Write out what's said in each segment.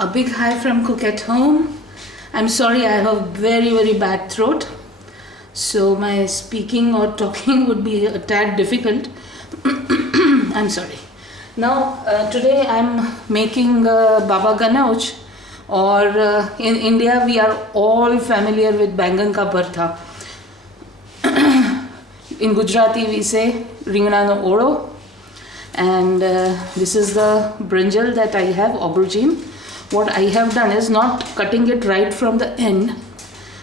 A big hi from Cook at Home. I'm sorry, I have a very bad throat, so my speaking or talking would be a tad difficult. I'm sorry. Now today I'm making baba ganauch, or in India we are all familiar with bangan ka bharta. In Gujarati we say ringna no oro, and this is the brinjal that I have, aubergine. What I have done is not cutting it right from the end.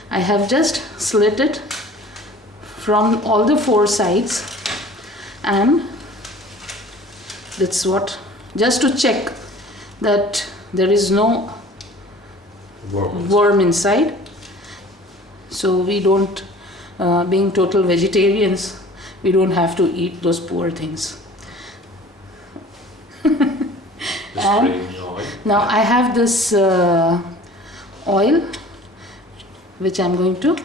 I have just slit it from all the four sides, and that's what, just to check that there is no worm inside. So we don't, being total vegetarians, we don't have to eat those poor things. And now I have this oil which I'm going to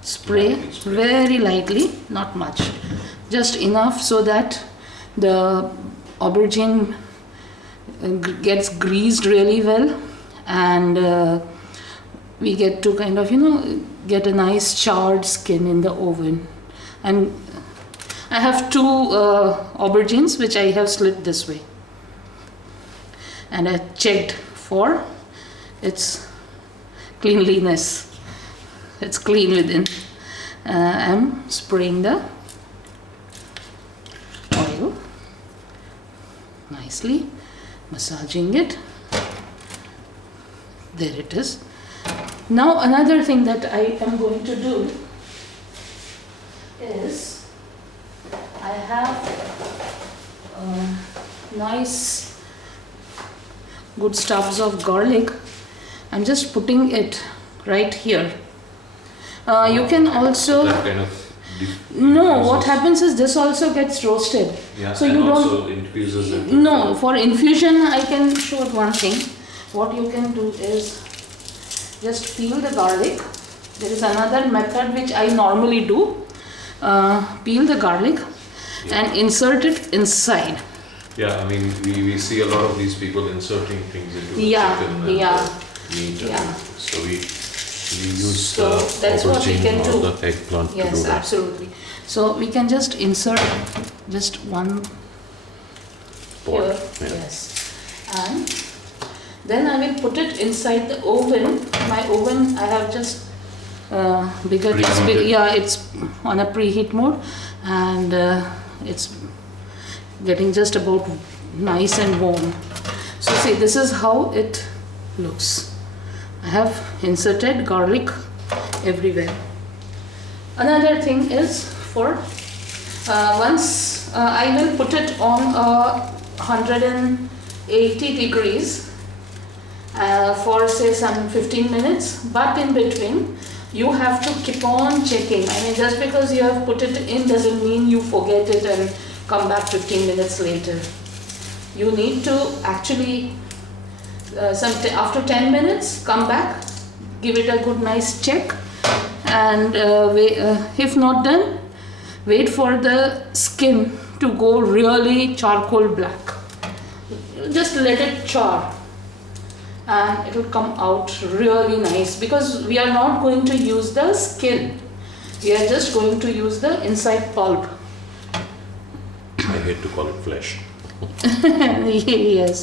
spray very lightly, not much, just enough so that the aubergine gets greased really well, and we get to kind of, get a nice charred skin in the oven. And I have two aubergines which I have slit this way, and I checked for its cleanliness. It's clean within. I'm spraying the oil nicely, massaging it. There it is. Now another thing that I am going to do is, I have nice good stubs of garlic. I'm just putting it right here. You can also that kind of what happens is this also gets roasted. Yeah, so and you also don't infuses it. No, for infusion I can show it one thing. What you can do is just peel the garlic. There is another method which I normally do. Peel the garlic and insert it inside. Yeah, I mean, we see a lot of these people inserting things into the chicken and meat. And so we use that's what we can do. The eggplant to do Yes, that. absolutely. So we can just insert just one Pot, here. yeah. Yes. And then I will put it inside the oven. My oven, I have just bigger. It's on a preheat mode, and it's getting just about nice and warm. So see, this is how it looks. I have inserted garlic everywhere. Another thing is, for once I will put it on 180 degrees for say some 15 minutes, but in between you have to keep on checking. I mean, just because you have put it in doesn't mean you forget it and come back 15 minutes later. You need to actually after 10 minutes come back, give it a good nice check, and if not done, wait for the skin to go really charcoal black. Just let it char and it will come out really nice, because we are not going to use the skin, we are just going to use the inside pulp. I hate to call it flesh. Yes.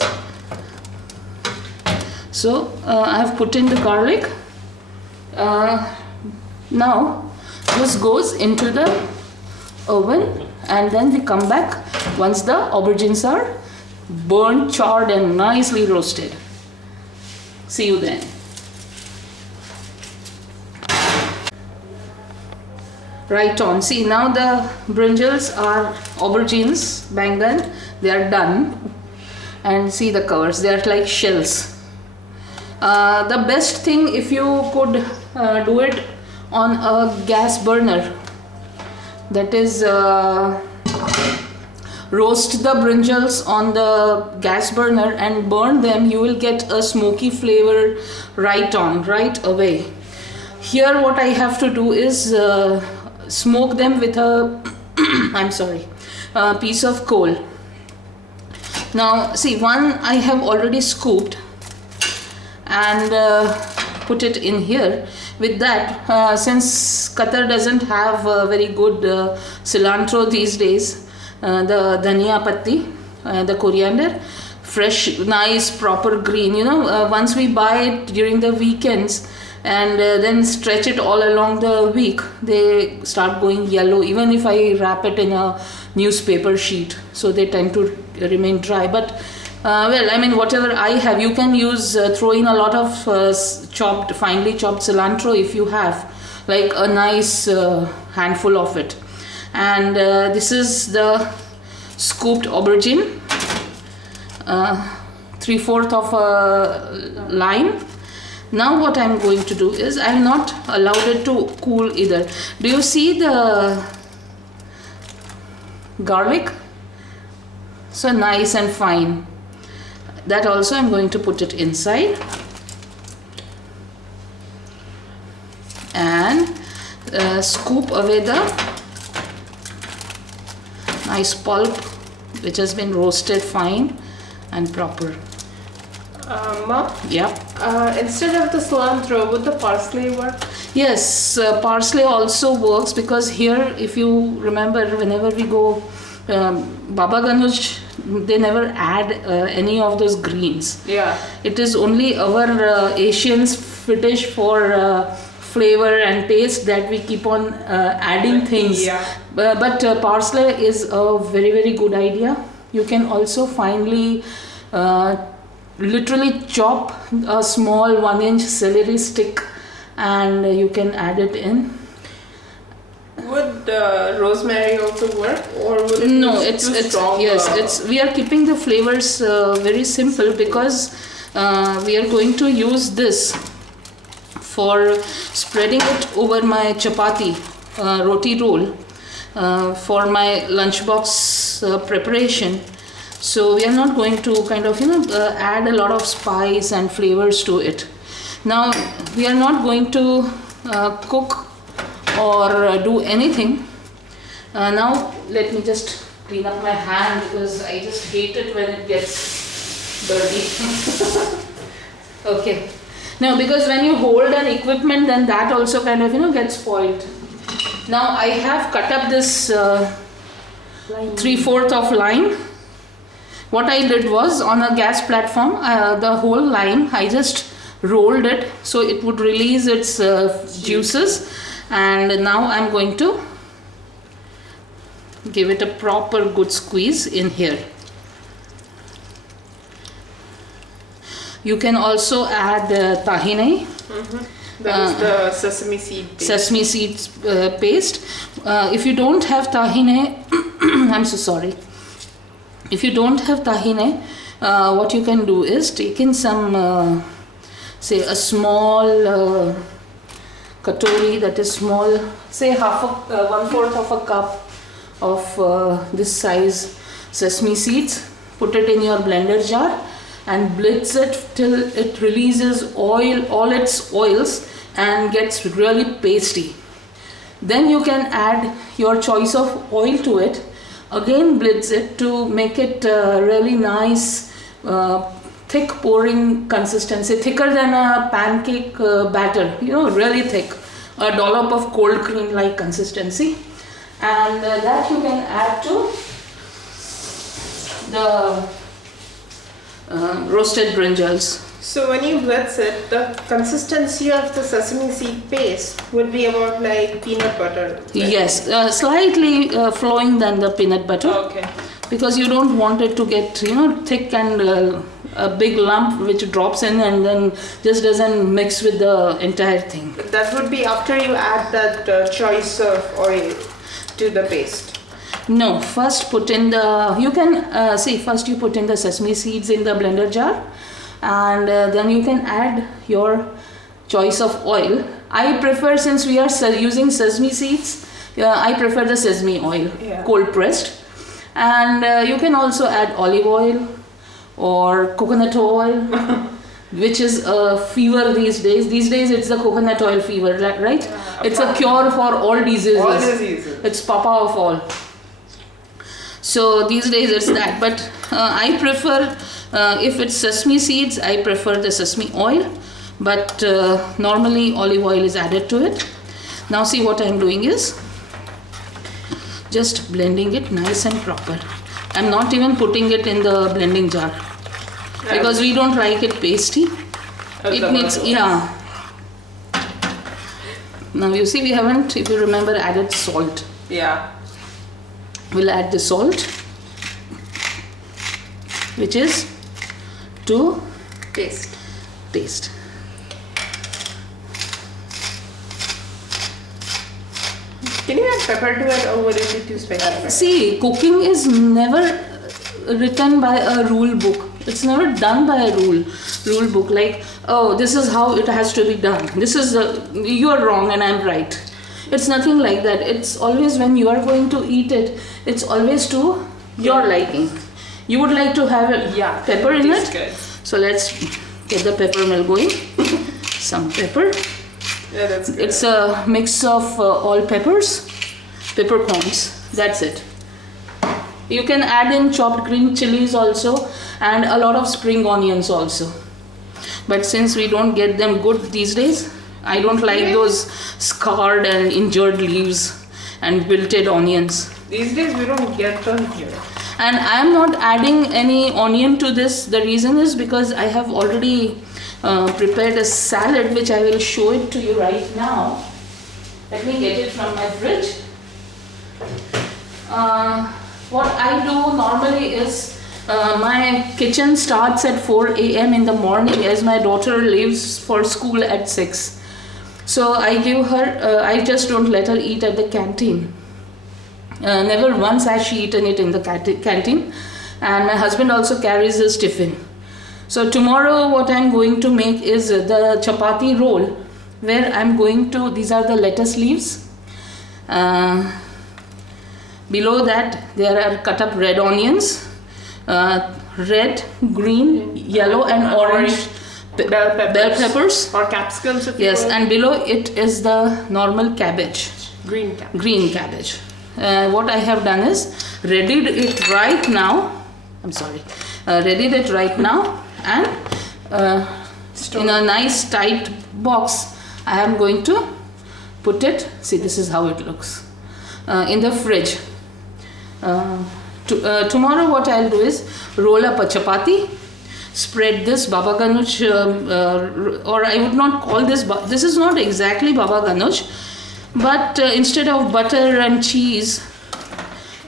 So I have put in the garlic. Now this goes into the oven, and then we come back once the aubergines are burnt, charred and nicely roasted. See you then. Right on. See, now the brinjals are aubergines, bangan, they are done. And see the covers, they are like shells. The best thing, if you could do it on a gas burner, that is, roast the brinjals on the gas burner and burn them, you will get a smoky flavor right away. Here what I have to do is smoke them with a piece of coal. Now see, one I have already scooped, and put it in here. With that, since Qatar doesn't have very good cilantro these days, the dhania patti, the coriander, fresh, nice, proper green, once we buy it during the weekends and then stretch it all along the week, they start going yellow, even if I wrap it in a newspaper sheet, so they tend to remain dry. But well, I mean, whatever I have, you can use, throw in a lot of finely chopped cilantro if you have, like a nice handful of it. And this is the scooped aubergine, 3/4 of a lime. Now what I'm going to do is, I've not allowed it to cool either. Do you see the garlic? So nice and fine. That also I'm going to put it inside. And scoop away the nice pulp which has been roasted fine and proper. Mom? Yeah. Instead of the cilantro, would the parsley work? Yes, parsley also works, because here, if you remember, whenever we go Baba Ganush, they never add any of those greens. Yeah. It is only our Asians fetish for flavor and taste that we keep on adding things. Yeah. But parsley is a very, very good idea. You can also finely literally chop a small 1-inch celery stick and you can add it in. Would rosemary also work, or would it No, be it's too strong? yes, we are keeping the flavors very simple, because we are going to use this for spreading it over my chapati, roti roll, for my lunchbox preparation. So we are not going to kind of add a lot of spice and flavors to it. Now we are not going to cook or do anything. Now let me just clean up my hand, because I just hate it when it gets dirty. Okay. Now, because when you hold an equipment, then that also kind of gets spoiled. Now I have cut up this 3/4 of lime. What I did was, on a gas platform, the whole lime, I just rolled it so it would release its juices, and now I'm going to give it a proper good squeeze in here. You can also add tahine. That is the sesame seed paste. Sesame seeds paste. If you don't have tahine, I'm so sorry. If you don't have tahine, what you can do is take in some, say a small katori, that is small, say 1/4 of a cup of this size sesame seeds. Put it in your blender jar and blitz it till it releases oil, all its oils, and gets really pasty. Then you can add your choice of oil to it. Again blitz it to make it really nice, thick pouring consistency, thicker than a pancake batter, really thick, a dollop of cold cream like consistency. And that you can add to the roasted brinjals. So when you blitz it, the consistency of the sesame seed paste would be about like peanut butter. Right? Yes, slightly flowing than the peanut butter. Okay. Because you don't want it to get thick and a big lump which drops in and then just doesn't mix with the entire thing. That would be after you add that choice of oil to the paste. No, first put in the, you can see, first you put in the sesame seeds in the blender jar, and then you can add your choice of oil. I prefer, since we are using sesame seeds, I prefer the sesame oil, cold pressed. And you can also add olive oil or coconut oil, which is a fever these days. These days it's the coconut oil fever, right? Yeah, it's a cure for all diseases. All diseases. It's papa of all. So these days it's that, but I prefer If it's sesame seeds, I prefer the sesame oil, but normally olive oil is added to it. Now see, what I'm doing is just blending it nice and proper. I'm not even putting it in the blending jar because we don't like it pasty. It needs, yeah. Now you see, we haven't, if you remember, added salt. Yeah. We'll add the salt, which is to Taste. taste. Can you add pepper to it, or would it be too spicy? See, cooking is never written by a rule book. It's never done by a rule book, like, oh, this is how it has to be done. This is you're wrong and I'm right. It's nothing like that. It's always, when you are going to eat it, it's always to your liking. You would like to have pepper in it. Good. So let's get the pepper mill going. Some pepper. Yeah, that's good. It's a mix of all peppers, peppercorns. That's it. You can add in chopped green chilies also, and a lot of spring onions also. But since we don't get them good these days, I don't like those scarred and injured leaves and wilted onions. These days we don't get them here. And I am not adding any onion to this. The reason is because I have already prepared a salad, which I will show it to you right now. Let me get it from my fridge. What I do normally is, my kitchen starts at 4 a.m. in the morning, as my daughter leaves for school at 6. So I give her, I just don't let her eat at the canteen. Never once has she eaten it in the canteen. And my husband also carries his tiffin. So tomorrow what I'm going to make is the chapati roll, where I'm going to, these are the lettuce leaves. Below that there are cut up red onions, red, green, yellow and orange Bell peppers. Or capsicums, if Yes, you will. and below it is the normal cabbage, Green cabbage. green cabbage. What I have done is readied it right now. I'm sorry, readied it right now, and in a nice tight box I am going to put it. See, this is how it looks in the fridge. Tomorrow what I'll do is roll up a chapati, spread this baba ganush, or I would not call this, this is not exactly baba ganush, but instead of butter and cheese,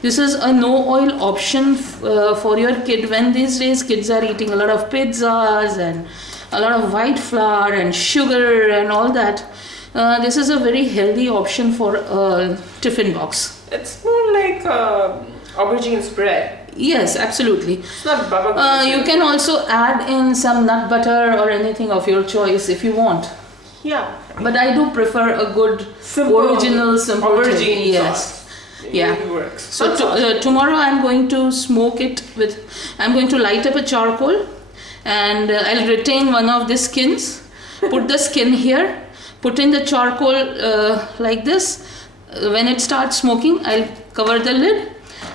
this is a no oil option for your kid. When these days kids are eating a lot of pizzas and a lot of white flour and sugar and all that, this is a very healthy option for a tiffin box. It's more like aubergine spread. Yes, absolutely. It's not baba ganoush. You can also add in some nut butter or anything of your choice if you want. Yeah. But I do prefer a good Simple original simple aubergine yes. sauce. Yeah. It works. So tomorrow I'm going to smoke it with, I'm going to light up a charcoal, and I'll retain one of the skins, put the skin here, put in the charcoal like this. When it starts smoking, I'll cover the lid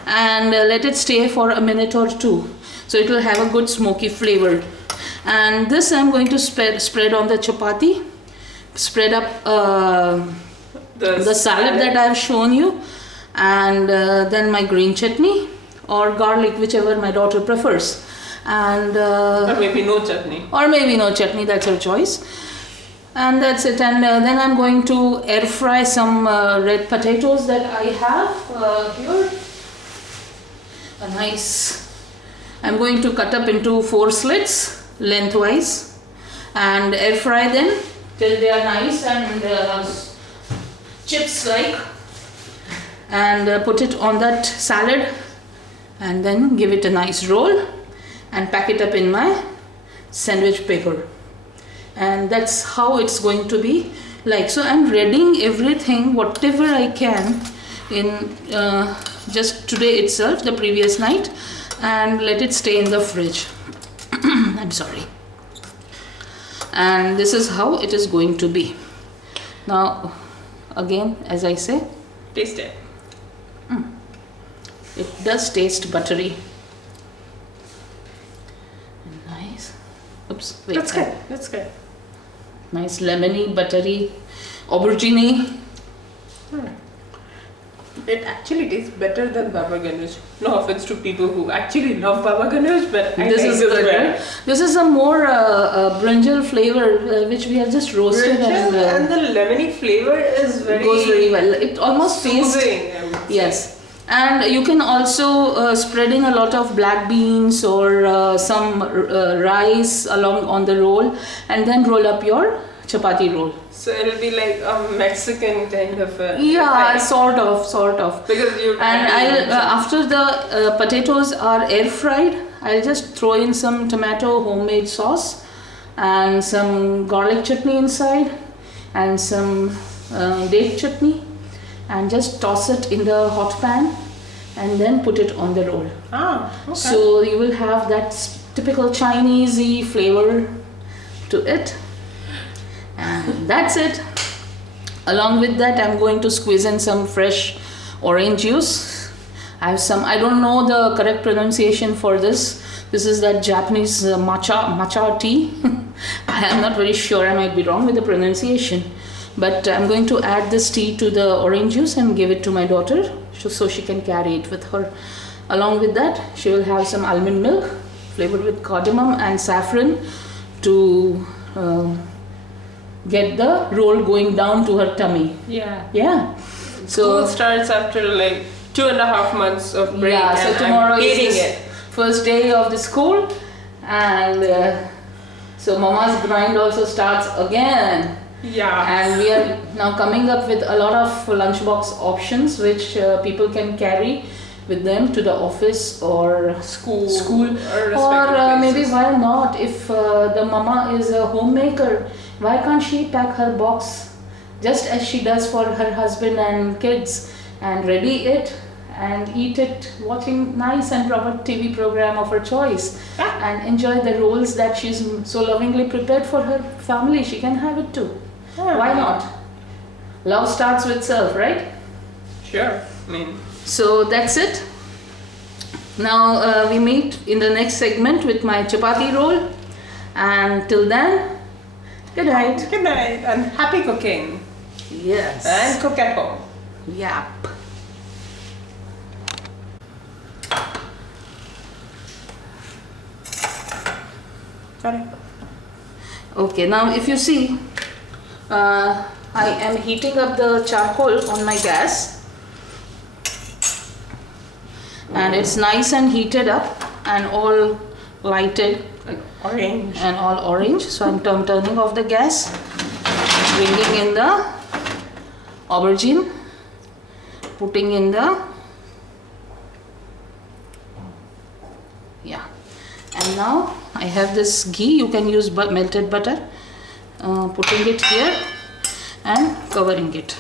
and let it stay for a minute or two. So it will have a good smoky flavor. And this I'm going to spread on the chapati, spread up the salad that I've shown you, and then my green chutney or garlic, whichever my daughter prefers. And Or maybe no chutney. or maybe no chutney, that's her choice. And that's it. And then I'm going to air fry some red potatoes that I have here. A nice, I'm going to cut up into 4 slits lengthwise and air fry them till they are nice and chips like, and put it on that salad, and then give it a nice roll and pack it up in my sandwich paper. And that's how it's going to be like. So I'm readying everything, whatever I can, in just today itself, the previous night, and let it stay in the fridge. I'm sorry. And this is how it is going to be. Now again, as I say, Taste it. it does taste buttery. Oops, wait. That's good. That's good. Nice lemony, buttery, aubergine. It actually tastes better than baba ganoush. No offense to people who actually love baba ganoush, but I This like is this good, better. right? This is a more brinjal flavor which we have just roasted And the lemony flavor is very goes very well. It almost tastes. soothing. I would say. Yes, and you can also spread in a lot of black beans or some rice along on the roll, and then roll up your chapati roll. So it'll be like a Mexican kind of a Yeah, effect. sort of. Because you And I'll after the potatoes are air fried, I'll just throw in some tomato homemade sauce and some garlic chutney inside and some date chutney, and just toss it in the hot pan and then put it on the roll. okay. So you will have that typical Chinese-y flavor to it. And that's it. Along with that, I'm going to squeeze in some fresh orange juice. I have some, I don't know the correct pronunciation for this. This is that Japanese matcha tea. I am not very sure, I might be wrong with the pronunciation. But I'm going to add this tea to the orange juice and give it to my daughter so she can carry it with her. Along with that, she will have some almond milk flavored with cardamom and saffron to get the roll going down to her tummy. Yeah. Yeah. School So starts after like 2.5 months of break. yeah, so and tomorrow I'm is hating this it. first day of the school, and so Mama's grind also starts again. Yeah. And we are now coming up with a lot of lunchbox options which people can carry with them to the office or School. or respective maybe places. why not, if the mama is a homemaker, why can't she pack her box just as she does for her husband and kids and ready it and eat it watching nice and proper TV program of her choice and enjoy the rolls that she's so lovingly prepared for her family. She can have it too. Why not? Love starts with self, right? Sure. I mean, So that's it. Now we meet in the next segment with my chapati roll, and till then, good night. good night and happy cooking. Yes. And cook at home. Yep. Correct. Okay, now if you see, I am heating up the charcoal on my gas, and it's nice and heated up and all lighted Like orange. and all orange. So I'm turning off the gas, bringing in the aubergine, putting in the, yeah, and now I have this ghee. You can use melted butter, putting it here and covering it.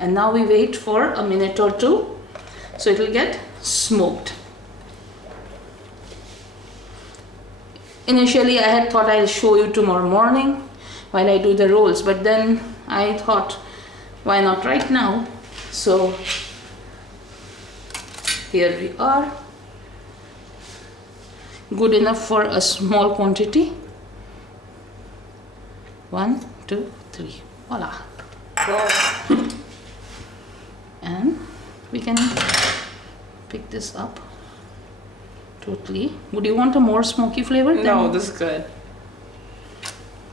And now we wait for a minute or two so it will get smoked. Initially I had thought I'll show you tomorrow morning while I do the rolls, but then I thought why not right now. So here we are. Good enough for a small quantity. 1, 2, 3. Voila. Wow. And we can pick this up totally. Would you want a more smoky flavor? No, this is good.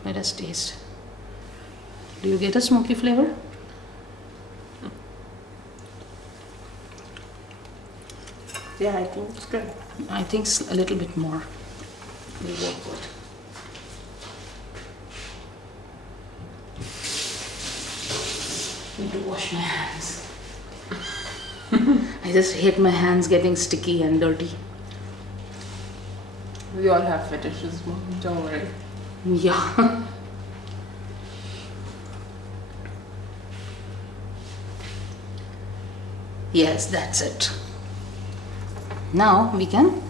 Let us taste. Do you get a smoky flavor? Yeah, I think it's good. I think a little bit more will work good. Need to wash my hands. I just hate my hands getting sticky and dirty. We all have fetishes, Mom. Don't worry. Yeah. Yes, that's it. Now we can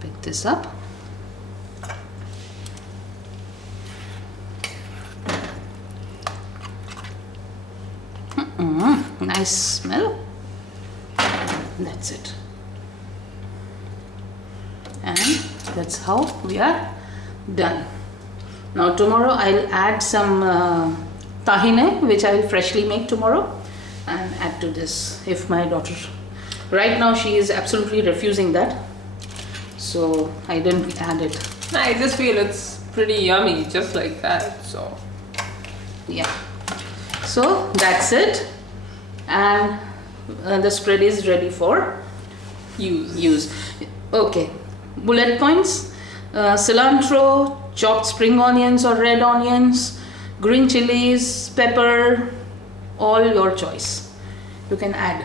pick this up. Nice smell. that's it. And that's how we are done. Now tomorrow I'll add some tahine, which I will freshly make tomorrow, and add to this. If my daughter, right now she is absolutely refusing that, so I didn't add it. I just feel it's pretty yummy just like that, so yeah. So that's it, and the spread is ready for use. Okay, bullet points: cilantro, chopped spring onions or red onions, green chilies, pepper, all your choice. You can add